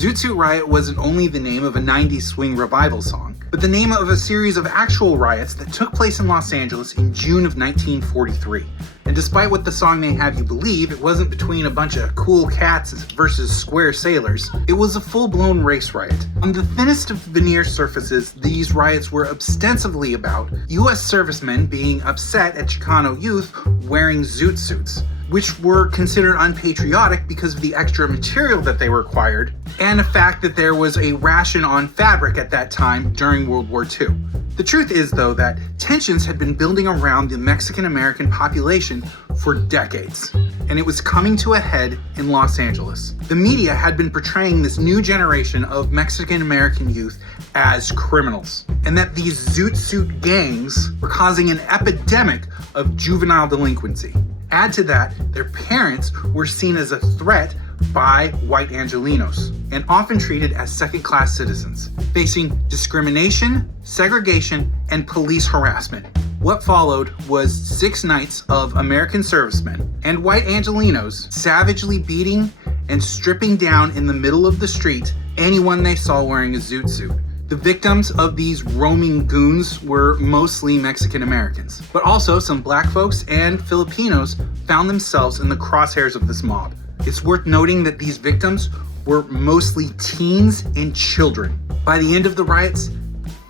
Zoot Suit Riot wasn't only the name of a 90s swing revival song, but the name of a series of actual riots that took place in Los Angeles in June of 1943. And despite what the song may have you believe, it wasn't between a bunch of cool cats versus square sailors. It was a full-blown race riot. On the thinnest of veneer surfaces, these riots were ostensibly about U.S. servicemen being upset at Chicano youth wearing zoot suits, which were considered unpatriotic because of the extra material that they required, and the fact that there was a ration on fabric at that time during World War II. The truth is, though, that tensions had been building around the Mexican-American population for decades, and it was coming to a head in Los Angeles. The media had been portraying this new generation of Mexican-American youth as criminals, and that these Zoot Suit gangs were causing an epidemic of juvenile delinquency. Add to that, their parents were seen as a threat by white Angelenos and often treated as second-class citizens, facing discrimination, segregation, and police harassment. What followed was 6 nights of American servicemen and white Angelenos savagely beating and stripping down in the middle of the street anyone they saw wearing a zoot suit. The victims of these roaming goons were mostly Mexican Americans, but also some black folks and Filipinos found themselves in the crosshairs of this mob. It's worth noting that these victims were mostly teens and children. By the end of the riots,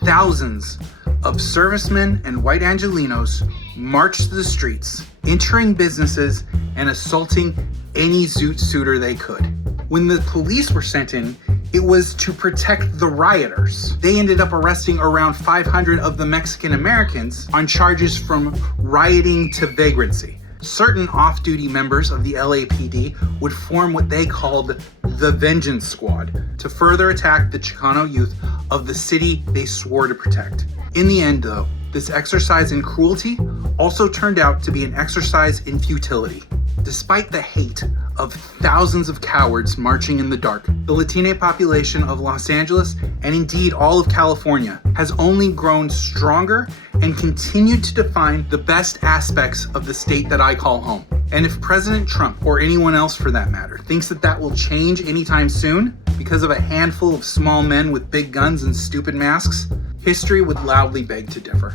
thousands of servicemen and white Angelenos marched the streets, entering businesses and assaulting any zoot suiter they could. When the police were sent in, it was to protect the rioters. They ended up arresting around 500 of the Mexican Americans on charges from rioting to vagrancy. Certain off-duty members of the LAPD would form what they called the Vengeance Squad to further attack the Chicano youth of the city they swore to protect. In the end, though, this exercise in cruelty also turned out to be an exercise in futility. Despite the hate of thousands of cowards marching in the dark, the Latino population of Los Angeles, and indeed all of California, has only grown stronger and continued to define the best aspects of the state that I call home. And if President Trump, or anyone else for that matter, thinks that that will change anytime soon because of a handful of small men with big guns and stupid masks, history would loudly beg to differ.